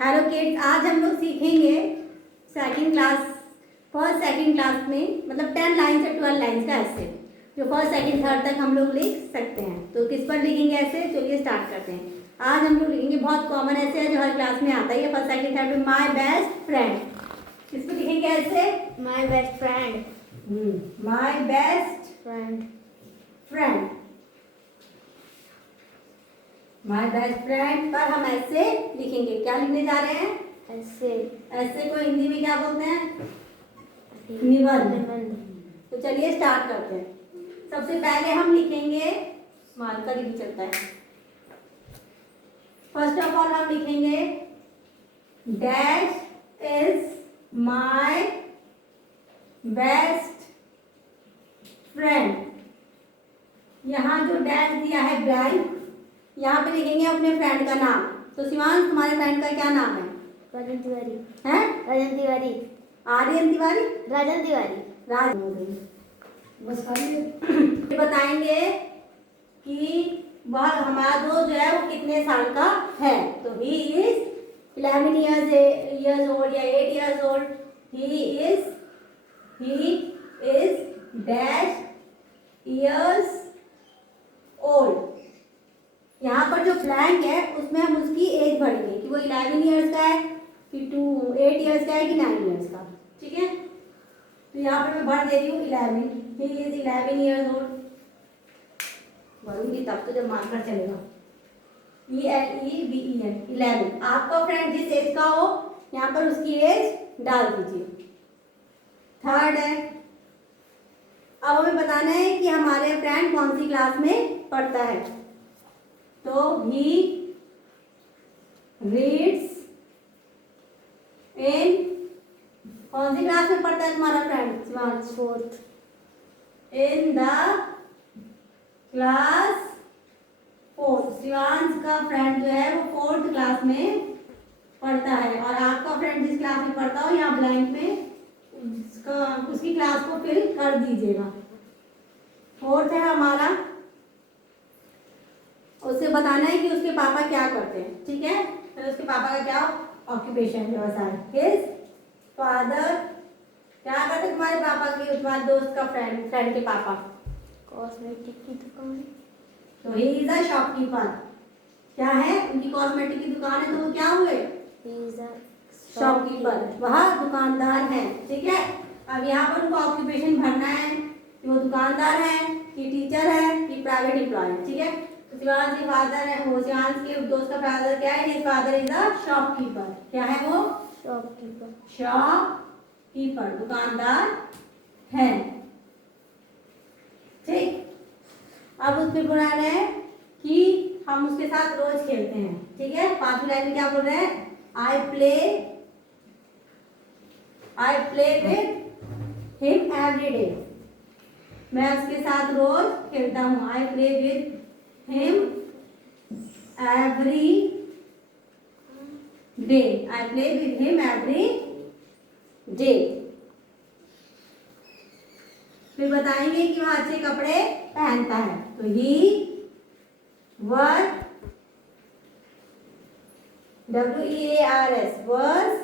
Hello kids, आज हम लोग सीखेंगे second class first second class में मतलब 10 लाइन से 12 लाइन्स का ऐसे जो फर्स्ट सेकंड थर्ड तक हम लोग लिख सकते हैं। तो किस पर लिखेंगे ऐसे, चलिए स्टार्ट करते हैं। आज हम लोग लिखेंगे बहुत कॉमन ऐसे है जो हर क्लास में आता ही है फर्स्ट सेकंड थर्ड में, माई बेस्ट फ्रेंड। किस पर लिखेंगे ऐसे, my best friend. My best friend friend. My best friend पर हम ऐसे लिखेंगे। क्या लिखने जा रहे हैं, ऐसे। ऐसे को हिंदी में क्या बोलते हैं, निबंध। तो चलिए स्टार्ट करते हैं। सबसे पहले हम लिखेंगे, मार्कर भी चलता है। फर्स्ट ऑफ ऑल हम लिखेंगे dash is my best friend. यहाँ जो डैश दिया है ब्लैंक, यहाँ पे लिखेंगे अपने फ्रेंड का नाम। तो शिवांश, तुम्हारे फ्रेंड का क्या नाम है? राजन तिवारी। हैं? राजन तिवारी। आर्यन तिवारी। राजन तिवारी। बस बताएंगे कि वह हमारा दोस्त जो है वो कितने साल का है। तो ही इज 11 years old या 8 years old। He is dash years old। यहाँ पर जो ब्लैंक है उसमें हम उसकी एज भरेंगे कि वो 11 ईयर्स का है कि 8 ईयर्स का है कि 9 ईयर्स का। ठीक है, तो यहाँ पर मैं भर दे रही हूँ 11। He is 11 years old. भरूंगी तब तो जब मार्कर चलेगा। ELEVEN 11। आपका फ्रेंड जिस एज का हो यहाँ पर उसकी एज डाल दीजिए। थर्ड है, अब हमें बताना है कि हमारे फ्रेंड कौन सी क्लास में पढ़ता है। तो ही रीड्स इन, कौन सी क्लास में पढ़ता है तुम्हारा friend? Fourth. In the class fourth. Shivansh का फ्रेंड जो है वो 4th क्लास में पढ़ता है। और आपका फ्रेंड जिस क्लास में पढ़ता हो यहाँ ब्लैंक में उसकी क्लास को फिल कर दीजिएगा। 4th है हमारा, उसे बताना है कि उसके पापा क्या करते हैं। ठीक है, तो उसके पापा का क्या ऑक्यूपेशन, व्यवसाय। हिज फादर, क्या करते तुम्हारे पापा की, तुम्हारे दोस्त का फ्रेंड के पापा? कॉस्मेटिक की दुकान। तो ही इज अ शॉपकीपर। क्या है, उनकी कॉस्मेटिक की दुकान है, तो वो क्या हुए? ही इज अ शॉपकीपर, वह दुकानदार है। ठीक है, अब यहाँ पर उनको ऑक्यूपेशन भरना है कि वो दुकानदार है कि टीचर है कि प्राइवेट एम्प्लॉय है। ठीक है, तो शिवांश के फादर है, वो शिवांश के दोस्त का फादर क्या है? His father is a shopkeeper. क्या है वो? शॉपकीपर। शॉपकीपर, दुकानदार है। ठीक, अब उसमें बोलना है कि हम उसके साथ रोज खेलते हैं। ठीक है, 5वीं लाइन में क्या बोल रहे हैं? I play with him every day. मैं उसके साथ रोज खेलता हूँ। I play with him every day. I play with him every day. फिर बताएंगे कि वह अच्छे कपड़े पहनता है। तो ही wears, wears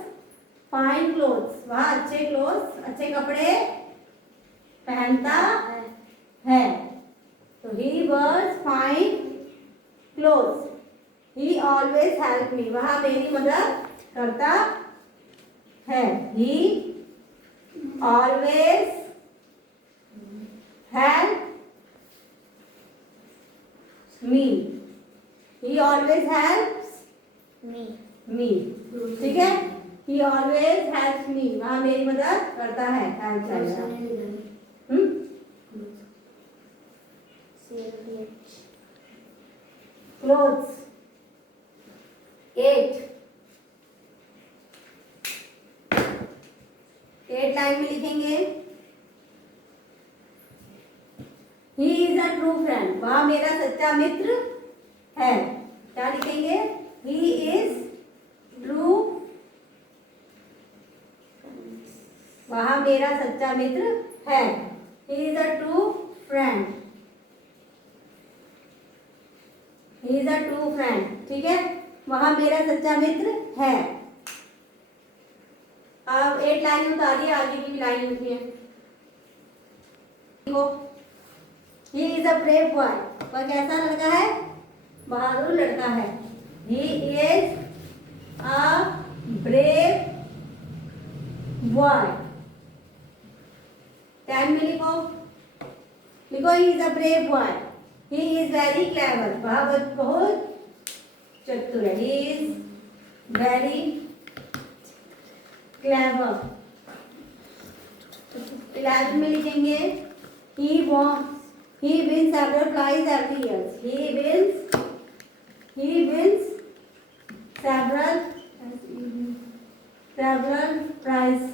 fine clothes। वह अच्छे कपड़े पहनता है। तो he wears fine clothes। he always help me। वह मेरी मदद करता है। he always help me। he always helps me। ठीक है, he always helps me, वहाँ मेरी मदद करता है। हेल्प करेगा। क्लोथ्स 8 लाइन में लिखेंगे he is a true friend. वह मेरा सच्चा मित्र है। क्या लिखेंगे? ही इज ट्रू, वह मेरा सच्चा मित्र है। He is a true friend. He is a true friend. ठीक है, वह मेरा सच्चा मित्र है। अब 8 लाइन उतार दिए, आगे की भी लाइन लिखनी है। देखो, he is a brave boy, वह कैसा लड़का है? बहादुर लड़का है। He is a brave boy. 10 में लिखो, लिखो he is a brave boy, he is very clever, वह बहुत चतुर है। ही इज वेरी क्लेवर। 11 में लिखेंगे, he wins several prize every year. He wins several prize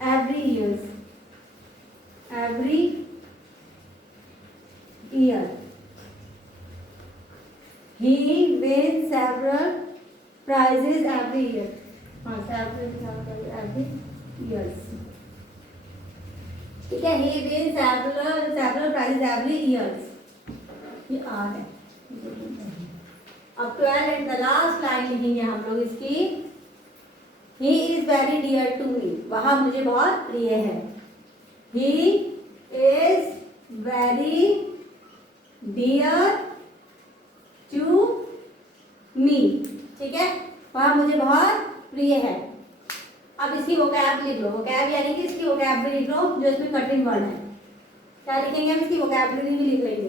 every year. He wins several prizes every year. हाँ, every years. ठीक है, he wins several prizes every years. ये R है। अब 12 एंड द लास्ट लाइन लिखेंगे हम लोग इसकी। He is very dear to me, वह मुझे बहुत प्रिय है। He is very dear to me, ठीक है, वह मुझे बहुत प्रिय है। अब इसकी वोकैब लिख लो, वोकैब यानी कि इसकी वोकैबलरी लिख लो जो इसमें कठिन वर्ड है। क्या लिखेंगे हम? इसकी वोकैबलरी भी लिख लेंगे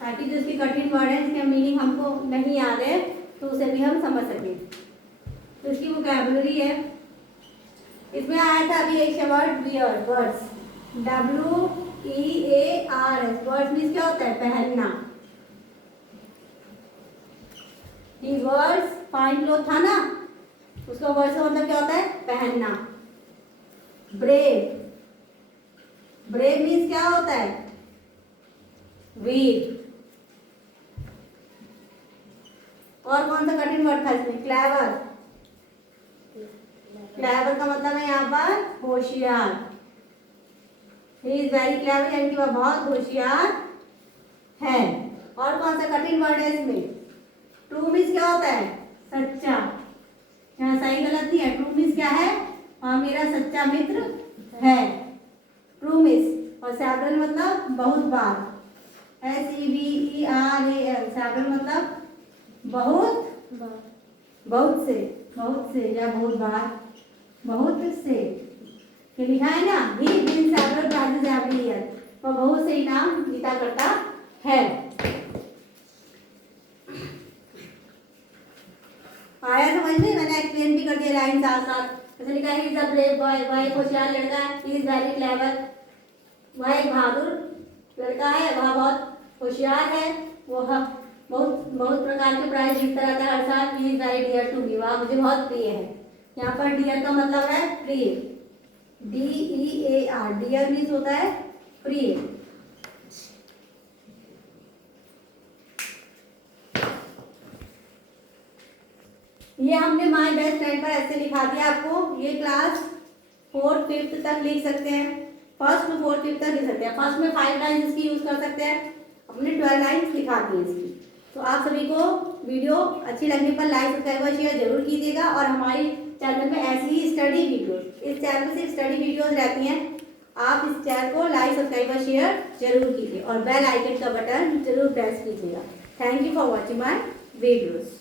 ताकि जो इसकी कठिन वर्ड है जिसका मीनिंग हमको नहीं याद है तो उसे भी हम समझ सकें। तो इसकी वोकैबलरी है, इसमें आया था अभी एक शब्द weird, words, WEARS। Words means क्या होता है? पहनना। ये वर्ड्स फाइन क्लोथ था ना, उसका वर्ड से मतलब क्या होता है? पहनना। ब्रेव, ब्रेव मीन्स क्या होता है? वीर। और कौन सा कठिन वर्ड था इसमें? क्लेवर। क्लेवर का मतलब है यहाँ पर होशियार। ही इज वेरी क्लेवर यानी कि वह बहुत होशियार है। और कौन सा कठिन वर्ड है इसमें? ट्रू मीन्स क्या होता है? सच्चा। यहाँ सही गलत नहीं है। ट्रू मीन्स क्या है? हाँ, मेरा सच्चा मित्र है, ट्रू मीन्स। और सेवरल मतलब बहुत बार, SEVERAL। सेवरल मतलब बहुत से या बहुत बार, बहुत से। ये लिखा है ना, he wins several prizes every year, वह बहुत से इनाम जीता करता है। आया समझ में? मैंने एक्सप्लेन भी कर दिया लाइन साथ साथ। जैसे लिखा है, he is a brave boy, वह एक होशियार लड़का है। ही इज वेरी क्लेवर, वह एक बहादुर लड़का है, वह बहुत होशियार है, वह बहुत प्रकार के प्राइज जीतता रहता है हर साल। He is very dear to me, वह मुझे बहुत प्रिय है। यहाँ पर डियर का मतलब है प्रिय, DEAR। डियर मीन्स होता है प्रिय। ये हमने माय बेस्ट फ्रेंड पर ऐसे लिखा दिया आपको। ये क्लास 4th 5th तक लिख सकते हैं, 1st to 4th 5th तक लिख सकते हैं। फर्स्ट में 5 लाइन इसकी यूज कर सकते हैं, हमने 12 लाइन लिखा दी इसकी। तो आप सभी को वीडियो अच्छी लगने पर लाइक सब्सक्राइब और शेयर जरूर कीजिएगा। और हमारी चैनल में ऐसी ही स्टडी वीडियोस, इस चैनल में सिर्फ स्टडी वीडियोस रहती हैं। आप इस चैनल को लाइक सब्सक्राइब और शेयर जरूर कीजिए और बेल आइकन का बटन जरूर प्रेस कीजिएगा। Thank you for watching my videos.